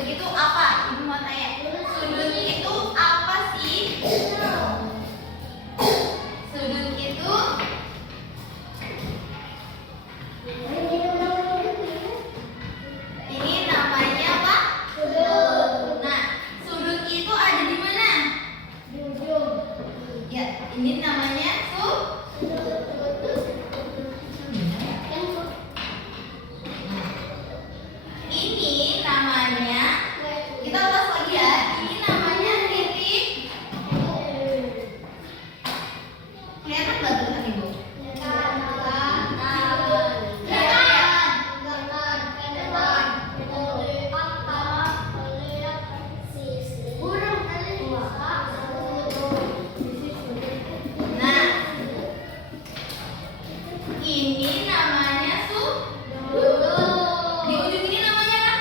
Sudut itu apa? Ibu mau tanya. Sudut itu apa sih? Sudut itu ini namanya apa? Sudut. Nah, sudut itu ada di mana? Di ujung. Ya, ini namanya sudut. Ini namanya, kita ulas lagi ya. Ini namanya titik. Kelihatan nggak tulisan ibu? Nah, ini namanya sudut. Di ujung ini namanya apa?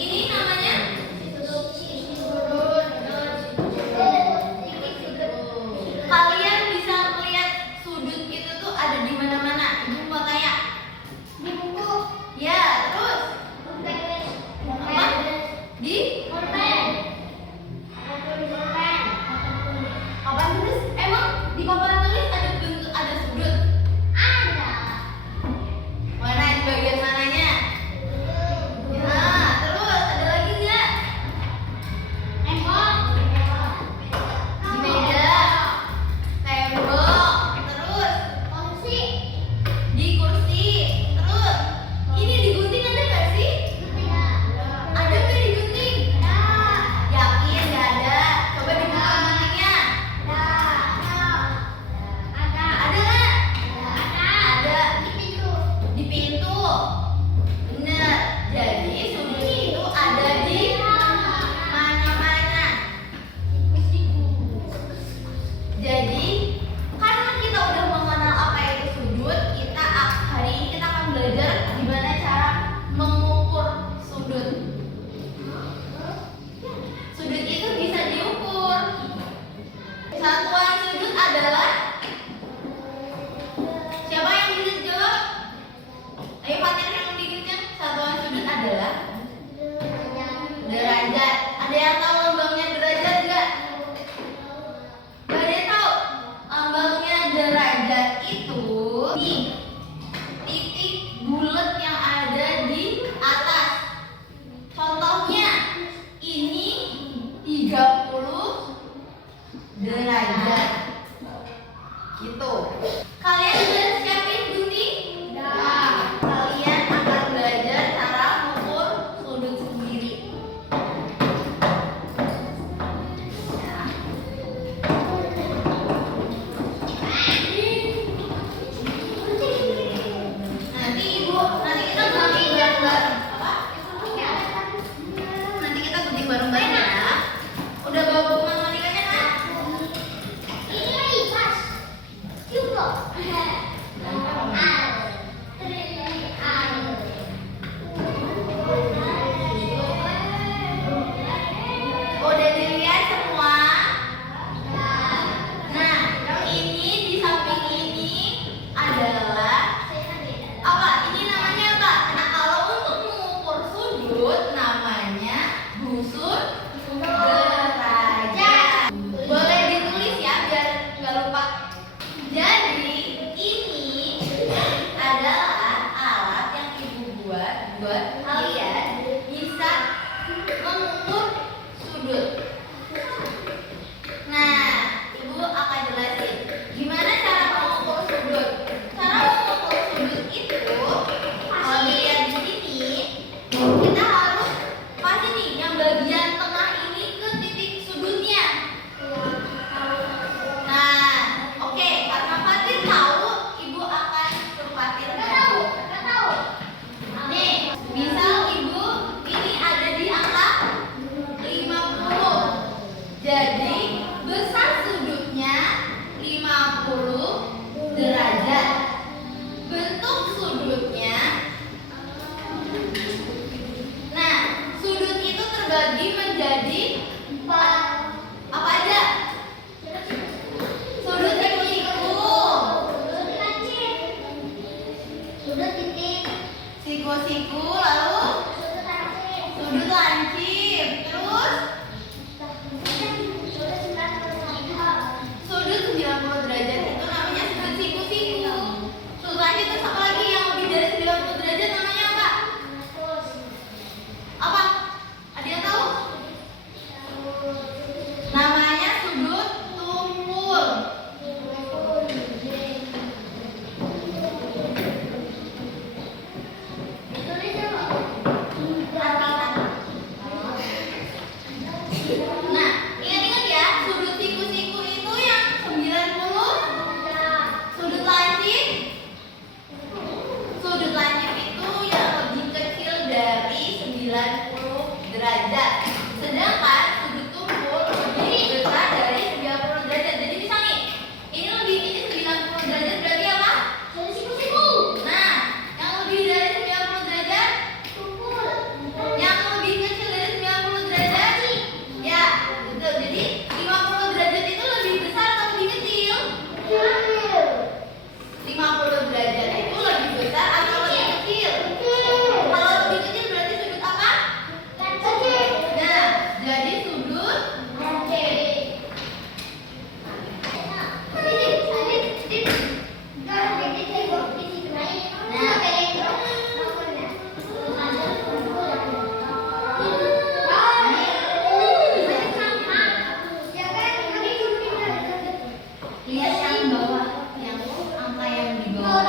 Ini namanya kalian bisa melihat sudut itu tuh ada di mana-mana. Ibu mau tanya. Di buku. Ya, terus apa? Di pulpen. Apa tulis? Emang di papan tulis ada bentuk, ada sudut? Ada. Mana di bagian mananya? Nah, terus ada lagi nggak? Tembok. Di meja. Tembok. Terus kursi. Di kursi. Terus ini digunting ada nggak sih? Ada nggak digunting? Yakin nggak ada? Coba dibuka guntingnya. Ada nggak? Ada. Di pintu. Benar. Jadi sudut itu ada di mana-mana. Jadi karena kita udah mengenal apa itu sudut, hari ini kita akan belajar gimana cara mengukur sudut. Sudut itu bisa diukur. Satuan sudut adalah, siapa yang bisa jawab? Ayo Fatir yang bikinnya. Satuan sudut adalah derajat. Ada yang tahu lambangnya derajat nggak? Nggak ada yang tahu. Lambangnya derajat itu di titik bulat yang ada di atas. Contohnya ini 30 derajat. Gitu. Kalian udah siapin gunting? Kalian akan belajar cara mengukur sudut sendiri. Ya. Nanti kita gunting bareng-bareng. Apa? Nanti kita gunting bareng-bareng ya. Udah bawa buku matematikanya kan? Udah dilihat semua? Nah, ini di samping ini adalah apa? Ini namanya apa? Nah, kalau untuk mengukur sudut namanya busur derajat. Boleh ditulis ya biar nggak lupa. Jadi ini adalah alat yang ibu buat kalian bisa mengukur sudut. Nah, ibu akan jelasin gimana cara mengukur sudut. Cara mengukur sudut itu, kalau dilihat di sini, kita harus kasih nih yang bagian tengah ini ke titik sudutnya. Nah, oke, karena Fatir tahu, ibu akan suruh Fatir tahu. Nih, misal ibu ini ada di angka 50. Jadi besar sudutnya 50 derajat. Bentuk sudutnya. Nah, sudut itu terbagi menjadi 4. Apa aja? Sudut siku-siku. Sudut titik. Siku-siku lalu 90 derajat. Sedangkan sudut tumpul lebih besar dari 90 derajat. Jadi bisa nih, ini lebih ini 90 derajat berarti apa? Siku-siku. Nah, yang lebih dari 90 derajat tumpul. Yang lebih kecil dari 90 derajat ya, betul. Jadi 50 derajat itu lebih besar atau lebih kecil? 50 derajat itu lebih besar atau lebih kecil? Kalau lebih kecil berarti sudut apa? Nah, jadi sudut lihat yang bawah, yang angka yang di bawah.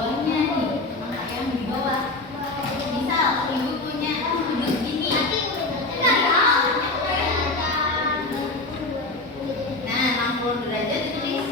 bawahnya nih, angka yang di bawah. Misal ibu punya sudut gini. Nah, 60 derajat ditulis.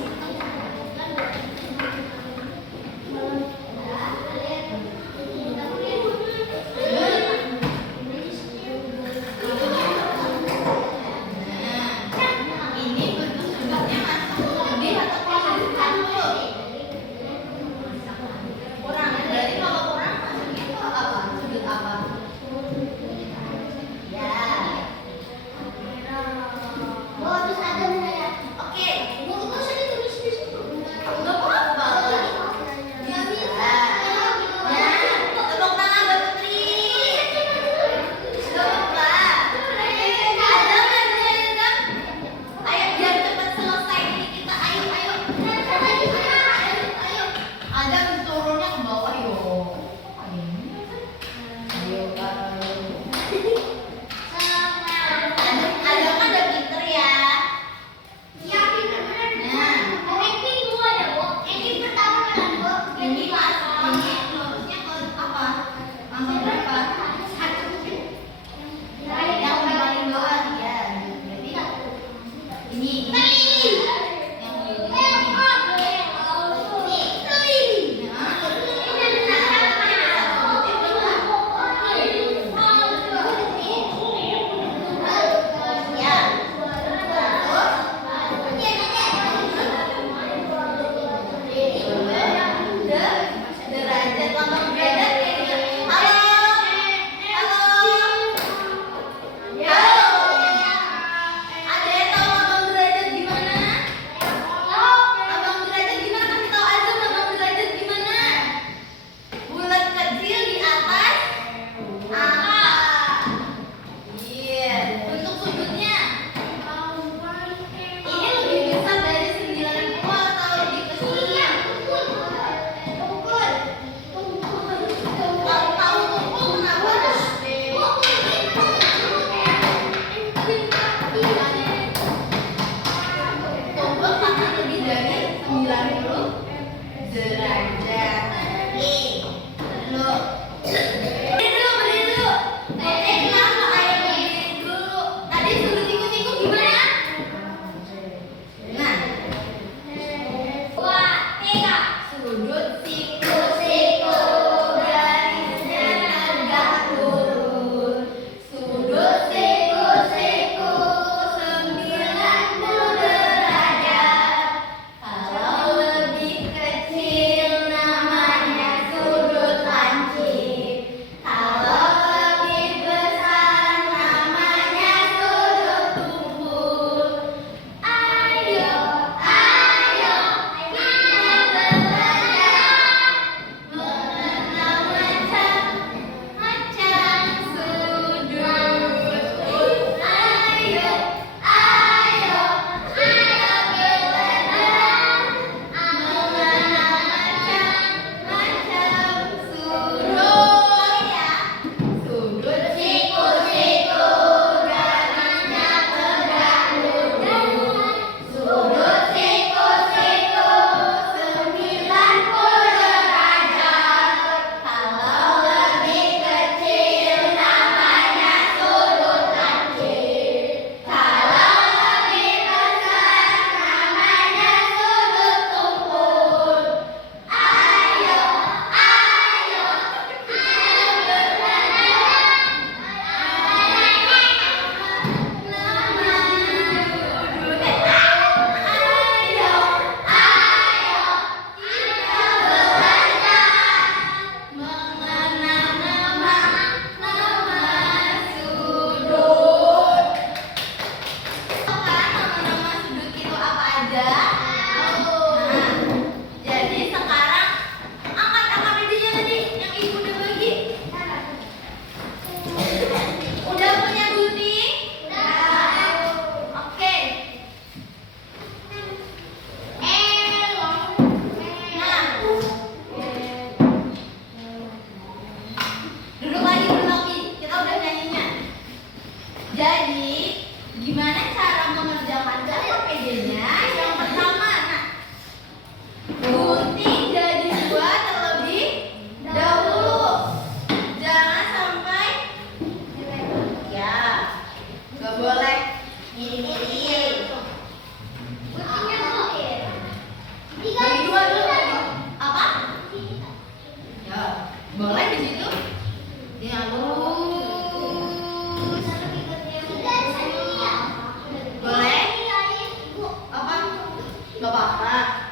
Gak apa-apa.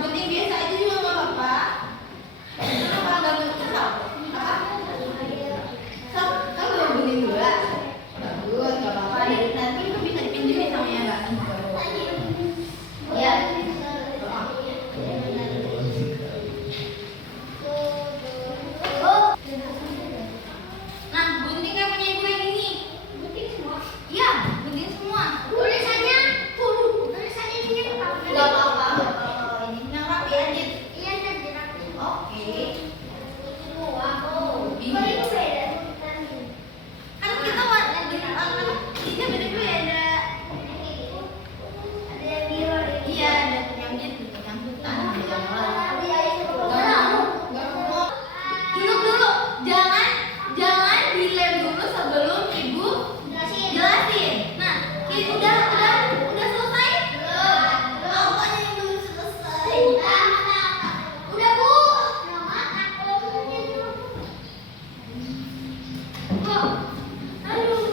Gunting biasa aja juga gak apa-apa. Kenapa gak gunting sop? Apa? Sop? Kamu mau gunting dua? Bagus, gak apa-apa. Nanti itu bisa dipinjemin sama yang gak baru. Iya. Nah, gunting kayak punya ibu yang ini. Gunting semua? Iya, gunting semua. Tulisannya ini apa? Gak apa-apa. Ini yang rapi aja. Iya, jadi rapi. Oke. Semua. Oh, ini beda. Kan kita warna tiga beda-beda. Ada yang biru. Iya, ada yang gitu, yang hutan, ada yang lain. Duduk dulu, jangan dilem dulu sebelum ibu jelasin. Nah, kita udah selesai? Apanya yang belum selesai? Udah bu.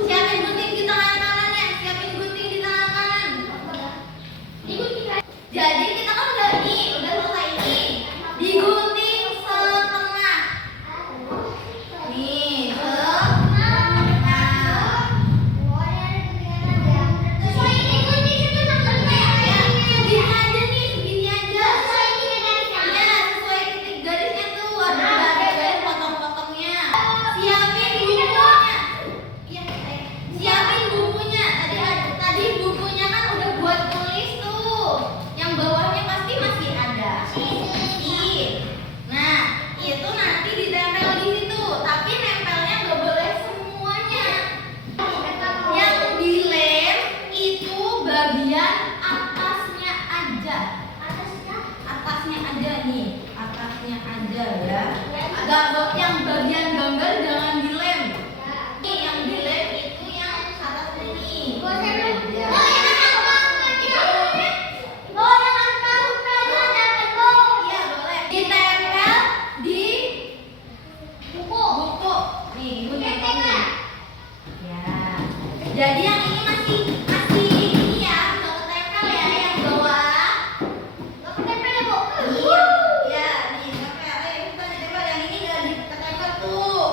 Siapin gunting di tangan kanannya, siapin gunting di tangan kanan. Jadi kita kan udah selesai ini. Digunting setengah. Nih, segini aja nih, segini aja. Iya, sesuai titik garisnya tuh, ada garis potong-potongnya. Siapin bukunya. Iya, siapin bukunya. Tadi bukunya kan udah buat tulis tuh. Yang bawahnya pasti masih ada. Nah, itu nanti ditempel di situ. Tapi nempelnya nggak boleh semuanya. Yang dilem itu bagian atasnya aja. Atasnya aja nih, atasnya aja ya. Agak yang bagian gambar jangan dilem. Nih, yang dilem itu yang atasnya nih. Ya. Iya, boleh. Ditempel di buku. Nih, ibu tempelin. Ya. Jadi yang ini masih ini ya, nggak ketempel ya yang bawah. Nggak ketempel ya, Bu? Iya. Ya, nih tempel. Kita ditempel yang ini nggak ketempel tuh.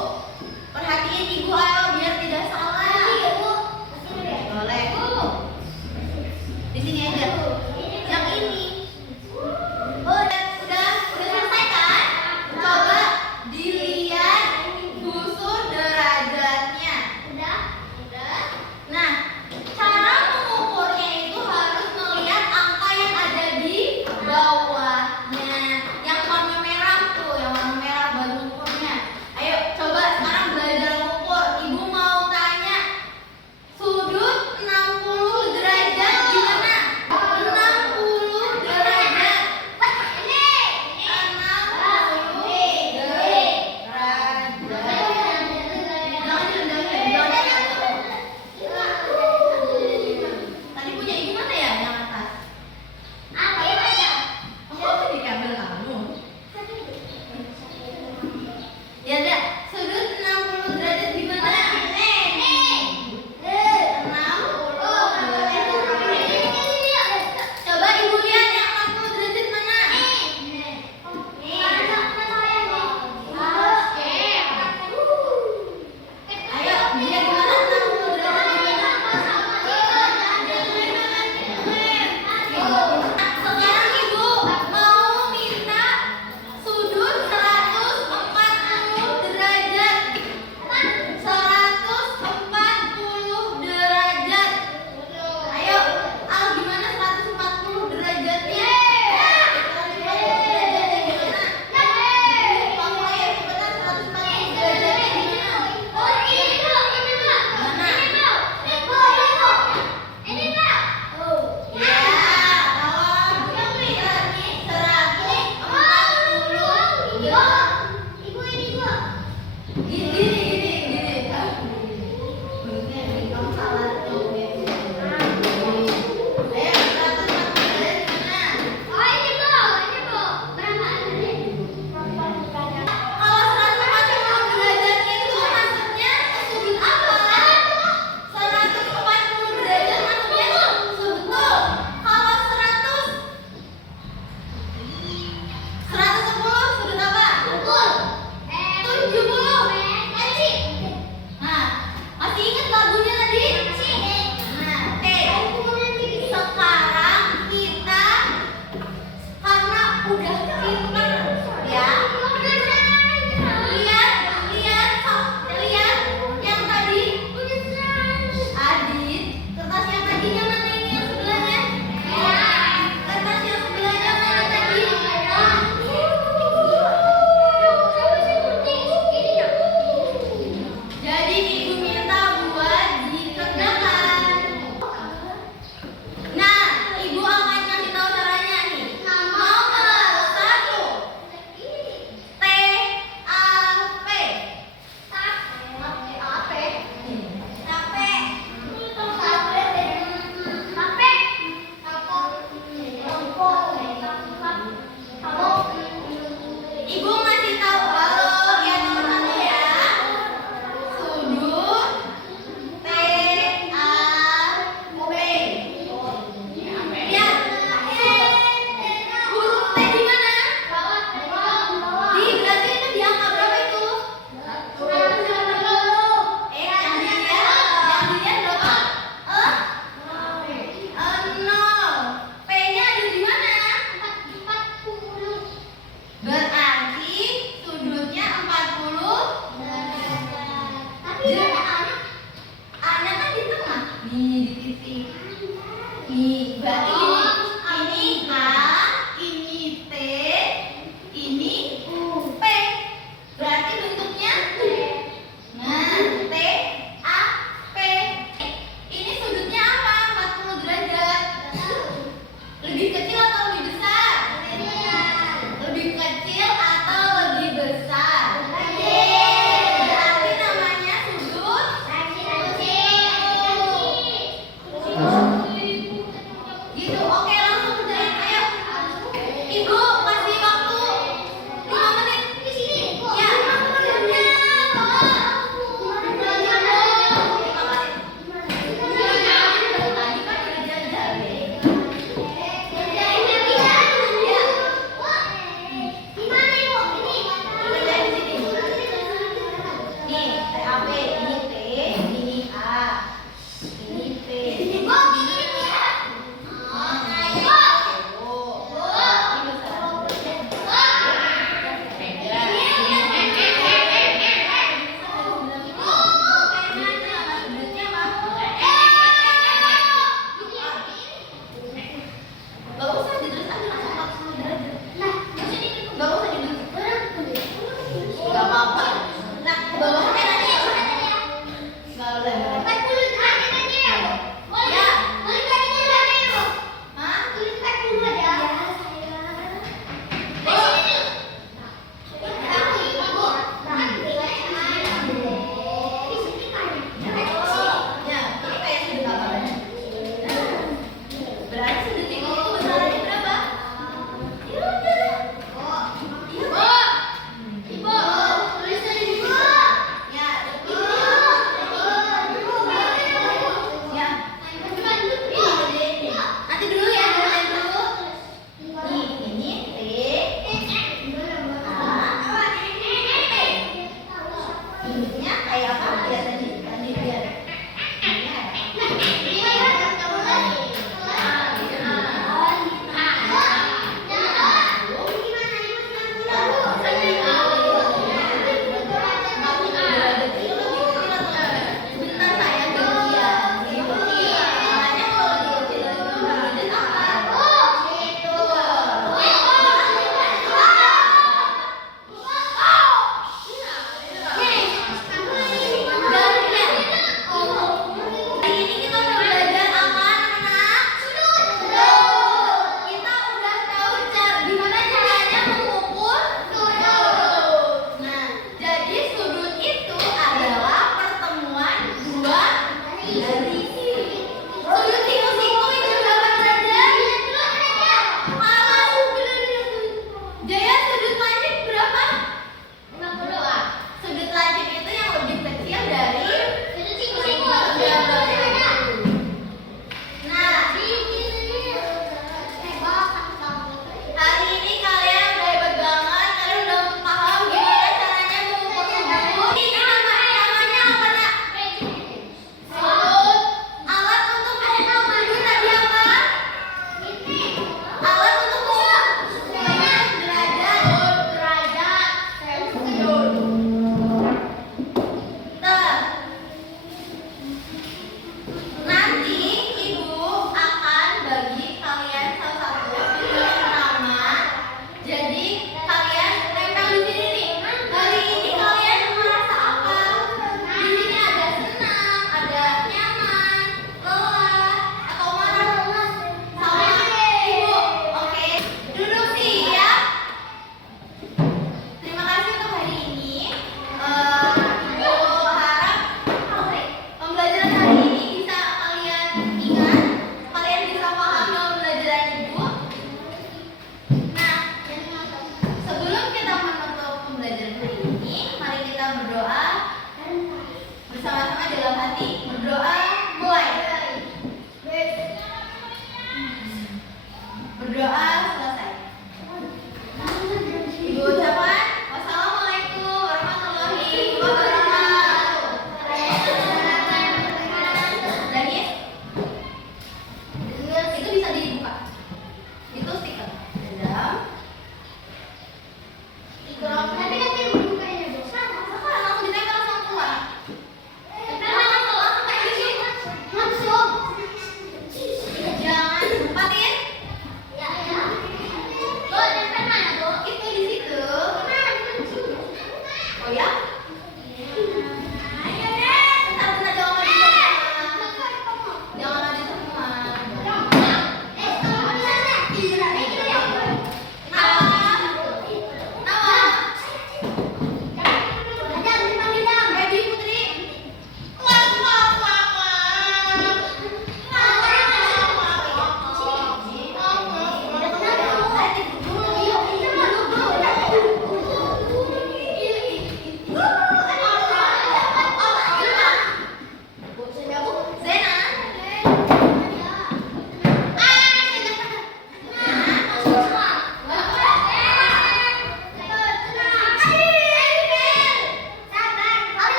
Oh ya?